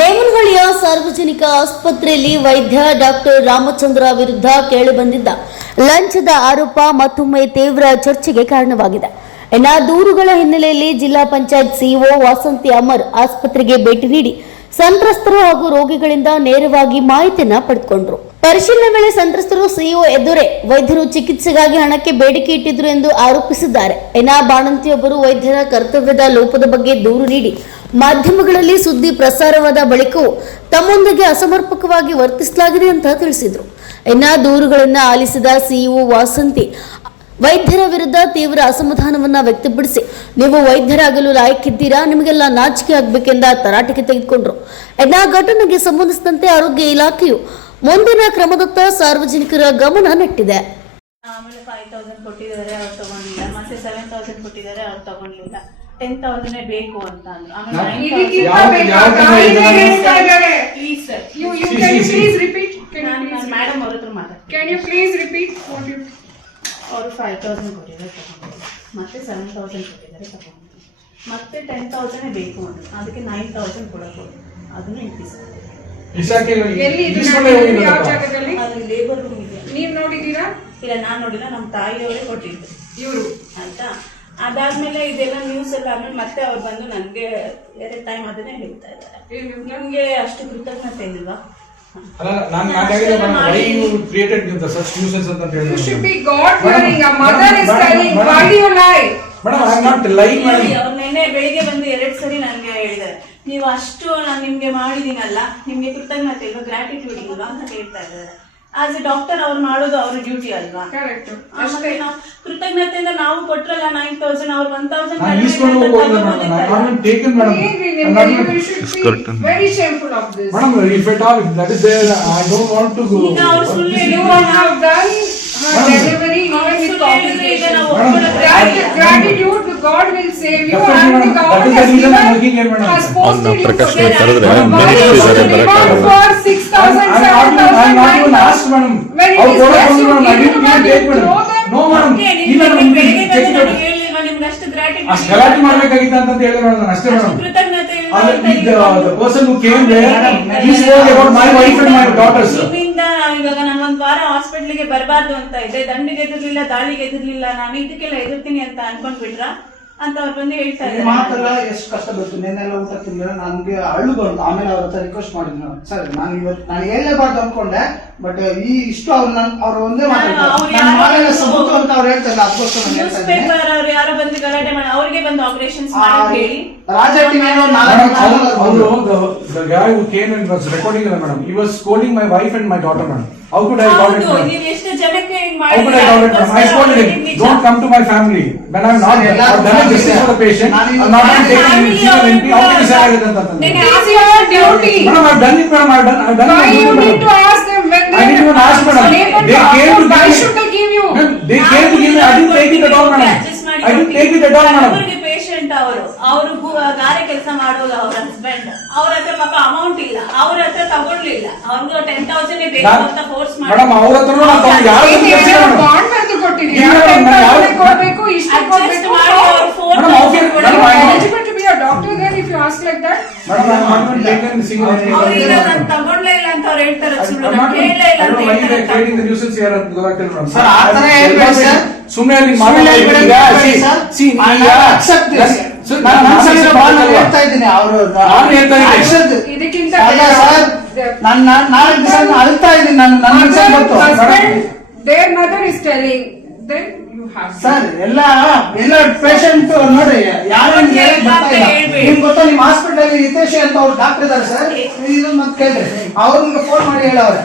ದೇವನಹಳ್ಳಿಯ ಸಾರ್ವಜನಿಕ ಆಸ್ಪತ್ರೆಯಲ್ಲಿ ವೈದ್ಯ ಡಾಕ್ಟರ್ ರಾಮಚಂದ್ರ ವಿರುದ್ಧ ಕೇಳಿಬಂದಿದ್ದ ಲಂಚದ ಆರೋಪ ಮತ್ತೊಮ್ಮೆ ತೀವ್ರ ಚರ್ಚೆಗೆ ಕಾರಣವಾಗಿದೆ. ದೂರುಗಳ ಹಿನ್ನೆಲೆಯಲ್ಲಿ ಜಿಲ್ಲಾ ಪಂಚಾಯತ್ ಸಿಇಒ ವಾಸಂತಿ ಅಮರ್ ಆಸ್ಪತ್ರೆಗೆ ಭೇಟಿ ನೀಡಿ ಸಂತ್ರಸ್ತರು ಹಾಗೂ ರೋಗಿಗಳಿಂದ ನೇರವಾಗಿ ಮಾಹಿತಿಯನ್ನ ಪಡೆದುಕೊಂಡರು. ಪರಿಶೀಲನೆ ವೇಳೆ ಸಂತ್ರಸ್ತರು ಸಿಇಒ ಎದುರೇ ವೈದ್ಯರು ಚಿಕಿತ್ಸೆಗಾಗಿ ಹಣಕ್ಕೆ ಬೇಡಿಕೆ ಇಟ್ಟಿದ್ರು ಎಂದು ಆರೋಪಿಸಿದ್ದಾರೆ. ಬಾಣಂತಿಯೊಬ್ಬರು ವೈದ್ಯರ ಕರ್ತವ್ಯದ ಲೋಪದ ಬಗ್ಗೆ ದೂರು ನೀಡಿ ಮಾಧ್ಯಮಗಳಲ್ಲಿ ಸುದ್ದಿ ಪ್ರಸಾರವಾದ ಬಳಿಕವೂ ತಮ್ಮೊಂದಿಗೆ ಅಸಮರ್ಪಕವಾಗಿ ವರ್ತಿಸಲಾಗಿದೆ ಅಂತ ತಿಳಿಸಿದರು. ದೂರುಗಳನ್ನು ಆಲಿಸಿದ ಸಿಇಒ ವಾಸಂತಿ ವೈದ್ಯರ ವಿರುದ್ಧ ತೀವ್ರ ಅಸಮಾಧಾನವನ್ನ ವ್ಯಕ್ತಪಡಿಸಿ, ನೀವು ವೈದ್ಯರಾಗಲು ಲಾಯಕ್ಕಿದ್ದೀರಾ, ನಿಮಗೆಲ್ಲ ನಾಚಿಕೆ ಆಗಬೇಕೆಂದ ತರಾಟೆಗೆ ತೆಗೆದುಕೊಂಡರು. ಘಟನೆಗೆ ಸಂಬಂಧಿಸಿದಂತೆ ಆರೋಗ್ಯ ಇಲಾಖೆಯು ಮುಂದಿನ ಕ್ರಮದತ್ತ ಸಾರ್ವಜನಿಕರ ಗಮನ ನೆಟ್ಟಿದೆ. ಆಮೇಲೆ 5,000 ಕೊಟ್ಟಿದ್ದಾರೆ, ಅವ್ರು ತಗೊಂಡಿಲ್ಲ. ಮತ್ತೆ 7,000 ಕೊಟ್ಟಿದ್ದಾರೆ, ಅವ್ರು ತಗೊಂಡಿಲ್ಲ. 10,000 ಬೇಕು ಅಂತ ಅಂದ್ರು. ಮೇಡಮ್ ಅವ್ರ ಹತ್ರ ಮಾತಾಡ್ತೀನಿ. ಅವರು 5,000 ಕೊಟ್ಟಿದ್ದಾರೆ, ತಗೊಂಡಿಲ್ಲ. ಮತ್ತೆ 7,000 ಕೊಟ್ಟಿದ್ದಾರೆ, ತಗೊಂಡಿಲ್ಲ. ಮತ್ತೆ 10,000 ಬೇಕು ಅಂದ್ರು. ಅದಕ್ಕೆ 9,000 ಕೊಡಬೇಕು. ಅದನ್ನು ಇಟ್ಟಿದ್ದಾರೆ. ಲೇಬರ್ ರೂಮ್ ಇದೆ. ನೀವು ನೋಡಿದೀರಾ? ಇಲ್ಲ, ನಾನ್ ನೋಡಿಲ್ಲ. ನಮ್ಮ ತಾಯಿಯವರೇ ಕೊಟ್ಟಿದ್ರು ಇವರು ಆಯ್ತಾ. ಅದಾದ್ಮೇಲೆ ಇದೆಲ್ಲ ನ್ಯೂಸ್ ಎಲ್ಲ ಆದ್ಮೇಲೆ ಮತ್ತೆ ಅವ್ರು ಬಂದು ನನ್ಗೆ ಬೇರೆ ಟೈಮ್ ಅದನ್ನೇ ಹೇಳ್ತಾ ಇದ್ದಾರೆ. ನಿಮ್ಗೆ ಅಷ್ಟು ಕೃತಜ್ಞತೆ ಇಲ್ವಾ? ಅವ್ರು ನೆನ್ನೆ ಬೆಳಿಗ್ಗೆ ಬಂದು 2 ಸರಿ ನನ್ಗೆ ಹೇಳಿದ್ದಾರೆ, ನೀವು ಅಷ್ಟು ನಾನು ನಿಮ್ಗೆ ಮಾಡಿದೀನಲ್ಲ, ನಿಮ್ಗೆ ಕೃತಜ್ಞತೆ ಇಲ್ವಾ, ಗ್ರಾಟಿಟ್ಯೂಡ್ ಇಲ್ವಾ ಅಂತ ಹೇಳ್ತಾ ಇದ್ದಾರೆ. ಆಸ್ ಎ ಡಾಕ್ಟರ್ ಅವ್ರು ಮಾಡೋದು ಅವ್ರ ಡ್ಯೂಟಿ ಅಲ್ವಾ? ಕೃತಜ್ಞತೆಯಿಂದ ನಾವು ಕೊಟ್ರಲ್ಲ 9,000, ಅವ್ರು 1,000 gratitude to God will save you and the government has given us posted you for 6,000, 7,000 when it is less you give to God, you throw them. No madam, ನಿಮ್ಗೆ ಅಷ್ಟು gratitude ಮಾಡಬೇಕಾಗಿತ್ತು ಅಂತ ಹೇಳಿದ್ರೆ ಅಷ್ಟೇ ಮೇಡಮ್. ಕೃತಜ್ಞತೆ the person who came there, he spoke about my wife and my daughters. ಇವಾಗ ನಾನು 1 ವಾರ ಹಾಸ್ಪಿಟ್ಲಿಗೆ ಬರಬಾರ್ದು ಅಂತ ಇದೆ, ದಂಡಿಗೆ ಎದುರ್ಲಿಲ್ಲ, ದಾಳಿಗೆ ಎದುರ್ಲಿಲ್ಲ, ನಾನು ಇದಕ್ಕೆಲ್ಲ ಎದುರ್ತೀನಿ ಅಂತ ಅನ್ಕೊಂಡ್ಬಿಟ್ರ ಅಂತ ಅವ್ರು ಬಂದು ಹೇಳ್ತಾ ಇದ್ದಾರೆ. ಮಾತೆಲ್ಲ ಎಷ್ಟು ಕಷ್ಟ ಬಂತು. ನೆನ್ನೆಲ್ಲ ಊಟ ತಿಂದಿಲ್ಲ, ನನ್ಗೆ ಅಳ್ಳು ಬಂತು. ಆಮೇಲೆ ಅವ್ರ ಹತ್ರ ರಿಕ್ವೆಸ್ಟ್ ಮಾಡಿದ್ರು, ಸರ್ ನಾನು ಇವತ್ತು ನಾನು ಹೇಳಲೇಬಾರ್ದು ಅನ್ಕೊಂಡೆ, ಬಟ್ ಈ ಇಷ್ಟು ಅವ್ರು ಒಂದೇ ಮಾತಾಡ್ತಾರೆ ಸಬೂತು ಅಂತ ಅವ್ರು ಹೇಳ್ತಾರೆ. ಅದಕ್ಕೋಸ್ಕರ ನ್ಯೂಸ್ ಪೇಪರ್ ಅವ್ರು ಯಾರೋ ಬಂದು ಗಲಾಟೆ ಮಾಡಿ ಅವ್ರಿಗೆ ಬಂದು ಆಪರೇಷನ್ಸ್ ಮಾಡಿ ಹೇಳಿ ರಾಜ TV the guy who came and was recording madam, he was scolding my wife and my daughter madam. How could I tolerate madam? ನೀವು ಎಷ್ಟು ಜನಕ್ಕೆ ಹಿಂಗ್ How could I tolerate madam? I scolded him, don't come to my family when I'm not there. I've done justice for the patient, I'm not taking NP. How can you say that ಅಂತ Then ask your duty. Madam, I've done it madam, I've done Why you need to ask them when I didn't even ask madam. They came to why should they give you? They came to give me, I didn't take it at all madam. I didn't take it at all madam. ಅವ್ರಿಗೆ patient ಅವರು ಗಾರೆ ಕೆಲಸ ಮಾಡೋದು ಅವ್ರ husband, ಅವ್ರ ಹತ್ರ ಪಾಪ amount ಇಲ್ಲ, ಅವ್ರ ಹತ್ರ ತಗೊಳ್ಳಿಲ್ಲ, ಅವ್ರಿಗೂ 10,000 ಬೇಕು ಅಂತ ಫೋರ್ಸ್ ಮಾಡಿ ಮೇಡಮ್ ಅವ್ರ ಹತ್ರ ಬಾಂಡ್ ಬರೆದು ಕೊಟ್ಟಿದ್ದೀರಾ? 10,000 ಕೊಡಬೇಕು, ಇಷ್ಟು ಕೊಡಬೇಕು. Eligible to be a doctor then if you ask like that? Madam, I am not taken single ಅವ್ರಿಗೆ ನಾನು ತಗೊಳ್ಲೇ ಇಲ್ಲ ಅಂತ ಅವ್ರು ಹೇಳ್ತಾರೆ. ಸುಳ್ಳು ನಾನು ಕೇಳಲೇ ಇಲ್ಲ ಅಂತ ಹೇಳ್ತಾರೆ. creating the nuisance here at Gorakal madam. Sir ಆ ತರ ಹೇಳ್ಬೇಡಿ ಸರ್. ಸುಮ್ಮನೆ ಅಲ್ಲಿ ಮಾತಾಡ್ತಿದ್ದೀರಾ? accept this. ನಾನು ಹೇಳ್ತಾ ಇದ್ದೀನಿ, ಅವರು ಇದಕ್ಕಿಂತ ನಾಳೆ ದಿವಸ ಅಳ್ತಾ ಇದ್ದೀನಿ ನಾನು. their mother is telling then you have sir ಎಲ್ಲ ಪೇಷಂಟ್ ನೋಡಿ ಯಾರು ನಿಮ್ಗೆ ಗೊತ್ತಾ, ನಿಮ್ಮ ಹಾಸ್ಪಿಟಲ್ ಹಿತೇಶಿ ಅಂತ ಅವ್ರು ಡಾಕ್ಟರ್ ಇದಾರೆ ಸರ್, ಇದು ಮತ್ತೆ ಕೇಳ್ರಿ, ಅವ್ರಿಗೆ ಫೋನ್ ಮಾಡಿ ಹೇಳವ್ರೆ.